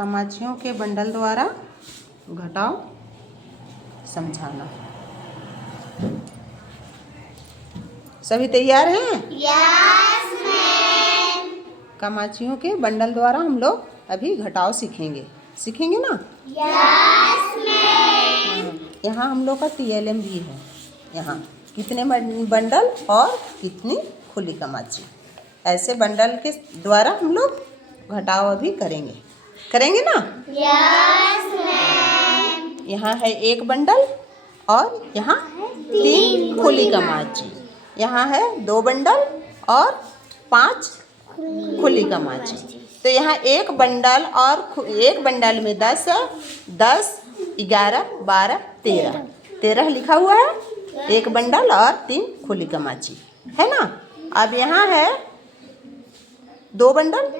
कमाचियों के बंडल द्वारा घटाव समझाना। सभी तैयार हैं? Yes ma'am. कमाचियों के बंडल द्वारा हम लोग अभी घटाव सीखेंगे ना? Yes ma'am. यहाँ हम लोग का TLM भी है। यहाँ कितने बंडल और कितनी खुली कमाची, ऐसे बंडल के द्वारा हम लोग घटाव अभी करेंगे ना? Yes ma'am. यहाँ है एक बंडल और यहाँ 3 खुली कमाची। यहाँ है 2 बंडल और 5 खुली कमाची। तो यहाँ एक बंडल और एक बंडल में 10 है। 10, 11, 12, 13 लिखा हुआ है। एक बंडल और 3 खुली कमाची है ना। अब यहाँ है 2 बंडल,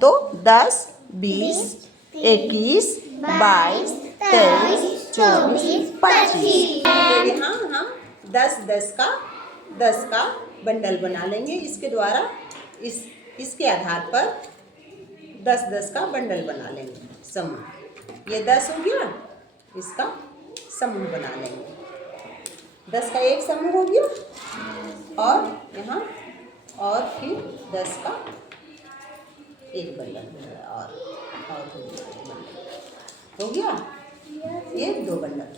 तो 10, 20, 21, 22, 23, 24, 25। तो यहाँ हम 10 का बंडल बना लेंगे। इसके द्वारा इसके आधार पर 10 का बंडल बना लेंगे। समूह, ये 10 हो गया, इसका समूह बना लेंगे। 10 का एक समूह हो गया और यहाँ और फिर 10 का एक बंडल और हो गया। ये 2 बंडल।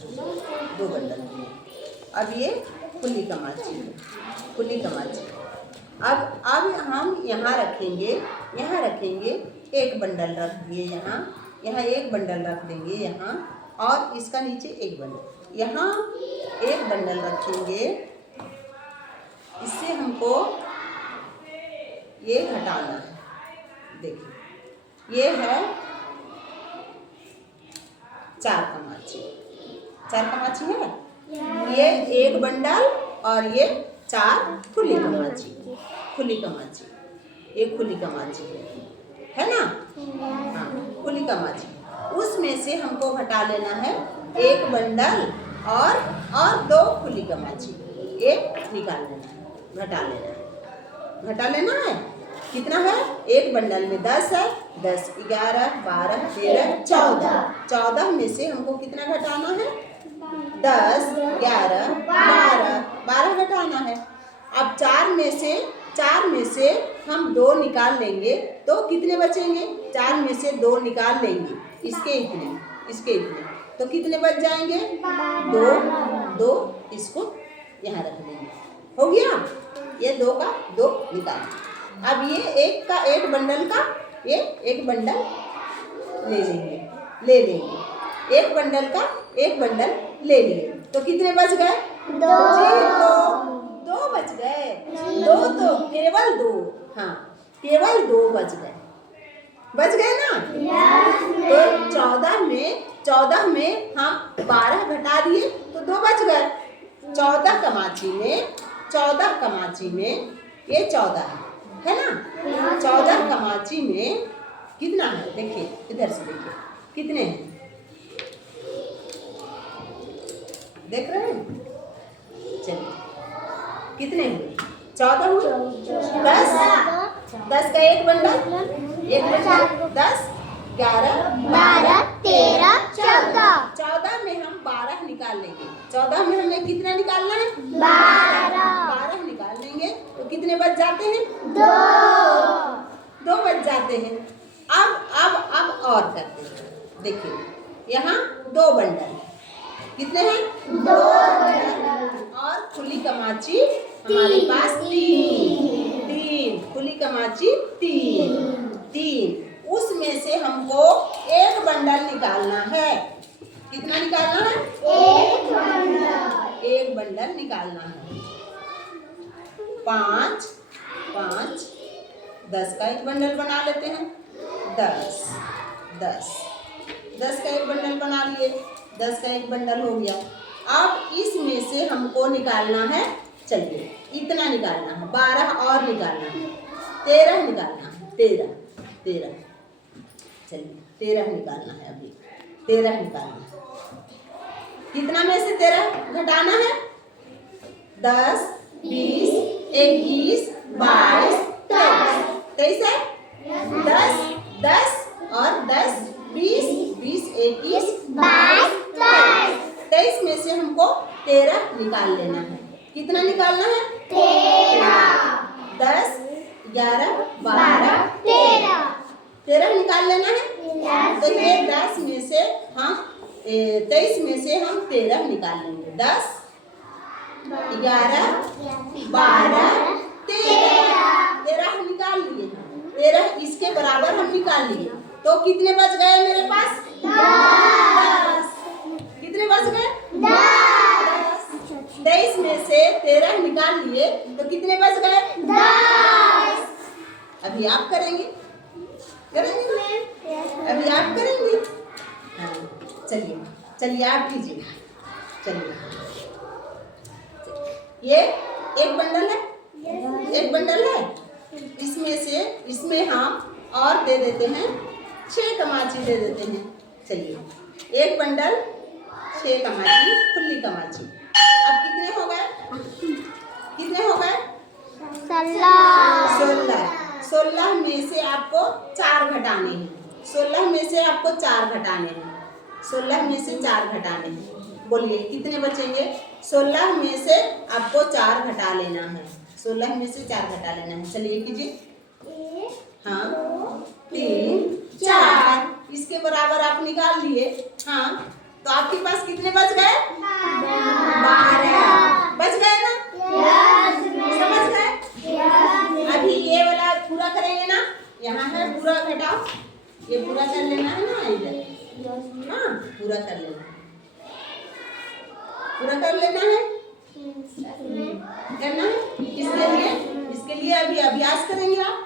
अब ये खुली कमाची। अब हम यहाँ रखेंगे एक बंडल रख दिए। यहाँ एक बंडल रख देंगे यहाँ, और इसका नीचे एक बंडल, यहाँ एक बंडल रखेंगे। इससे हमको ये घटाना है। देखिए, ये है 4 कमाची है। ये एक बंडल और ये 4 खुली कमाची। ये खुली कमाची है ना? हाँ, खुली कमाची। उसमें से हमको घटा लेना है एक बंडल और 2 खुली कमाची। एक निकाल लेना है, घटा लेना है। कितना है? एक बंडल में 10 है। 10, 11, 12, 13, 14। 14 में से हमको कितना घटाना है? 10, 11, 12 घटाना है। अब 4 में से हम 2 निकाल लेंगे तो कितने बचेंगे? 4 में से 2 निकाल लेंगे, इसके इतने, तो कितने बच जाएंगे? 2। इसको यहाँ रख देंगे। हो गया, ये 2 का 2 निकाल। अब ये एक बंडल का एक बंडल ले लेंगे। एक बंडल का एक बंडल ले लिए, तो कितने बच गए? 2 बच गए। 2 तो केवल 2, हाँ, केवल 2 बच गए ना? तो 14 में हम 12 घटा दिए तो 2 बच गए। 14 कमाची में ये 14 है ना? 14 कमाची में कितना है? देखिए, इधर से देखिए कितने हैं, देख रहे हैं? चलिए, कितने हुए? 14 हुए। 10 का एक बंडल 10, 11, 12, 13, 14। 14 में हम 12 निकाल लेंगे। 14 में हमें कितना निकालना है? 12 निकाल लेंगे तो कितने बच जाते हैं? 2 बच जाते हैं। अब और करते हैं। देखिए, यहाँ 2 बंडल, कितने हैं? 2 बंडल। और खुली कमाची हमारे पास 3 खुली कमाची 3। उसमें से हमको एक बंडल निकालना है। कितना निकालना है? एक बंडल निकालना है। 5, 10 का एक बंडल बना लेते हैं। 10 का एक बंडल बना लिए। 10 का एक बंडल हो गया। अब इसमें से हमको निकालना है, चलिए इतना निकालना है, 12 और निकालना है, 13 निकालना है। 13 चलिए 13 निकालना है। अभी 13 निकालना है। कितना में से 13 घटाना है? 10, 20, 21, 22, 23 है। 10 और 10, 21, 22, 23 में से हमको 13 निकाल लेना है। कितना निकालना है? 10, 11, 12, 13 निकाल लेना है। तो ये 10 में से हम 23 में से हम 13 निकाल लेंगे। 10, 11, 12, 13 हम निकाल लिए। 13 इसके बराबर हम निकाल लिए। तो कितने बच गए मेरे पास? 10। कितने बच गए? 10। 23 में से 13 निकाल लिए तो कितने बच गए? 10। अभी आप करेंगे? करेंगे ना? अभी आप करेंगे? हाँ, चलिए आप कीजिए। चलिए, ये एक बंडल है। एक बंडल है। इसमें हम और दे देते हैं 6 कमाची दे देते हैं। चलिए, एक बंडल 6 कमाची, खुली कमाची। अब कितने हो गए? 16 में से आपको 4 घटाने हैं। 16 में से 4 घटाने हैं। बोलिए कितने बचेंगे? 16 में से आपको 4 घटा लेना है। 16 में से 4 घटा लेना है। चलिए कीजिए। हाँ, 3, 4 इसके बराबर आप निकाल लिए। हाँ, तो आपके पास कितने बच गए? 12 बच गए ना? समझ गए? अभी ये वाला पूरा करेंगे ना? यहाँ है पूरा घटाओ। ये पूरा कर लेना है ना इधर। हाँ, पूरा कर लेना है। पूरा कर लेना है। करना है। इसके लिए अभी अभ्यास करेंगे आप।